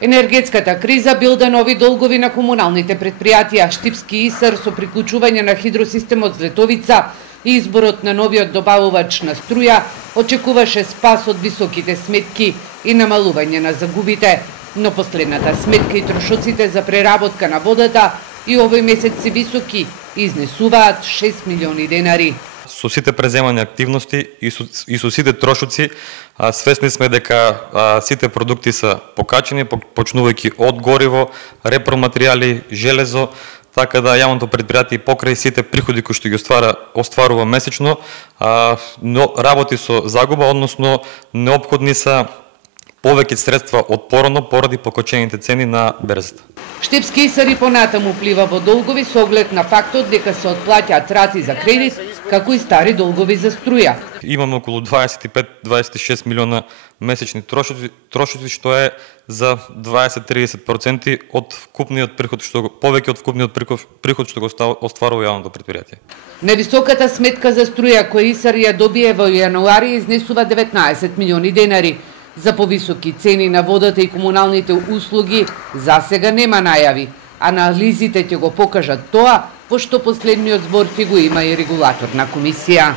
Енергетската криза билда нови долгови на комуналните предпријатија. Штипски ИСР со приклучување на хидросистемот Злетовица и изборот на новиот добавувач на струја очекуваше спас од високите сметки и намалување на загубите, но последната сметка и трошоците за преработка на водата и овој месец се високи, изнесуваат 6 милиони денари. Со сите преземани активности и со сите трошоци, свесни сме дека сите продукти се покачени, почнувајќи од гориво, репроматеријали, железо, така да јавното предпријатие покрај сите приходи кои што ги остварува месечно, но работи со загуба, односно неопходни се повеќе средства од порано поради покачените цени на берзата. Штипски ИСР и понатаму плива во долгови со оглед на фактот дека се отплаќаат рати за кредит, како и стари долгови за струја. Имаме околу 25-26 милиона месечни трошоци, што е за 20-30% од вкупниот приход, што повеќе од вкупниот приход што го остварува јавното предпријатие. Невисоката сметка за струја која ИСР ја добие во јануари изнесува 19 милиони денари. За повисоки цени на водата и комуналните услуги засега нема најави. Анализите ќе го покажат тоа, пошто последниот збор ќе го има и регулаторна комисија.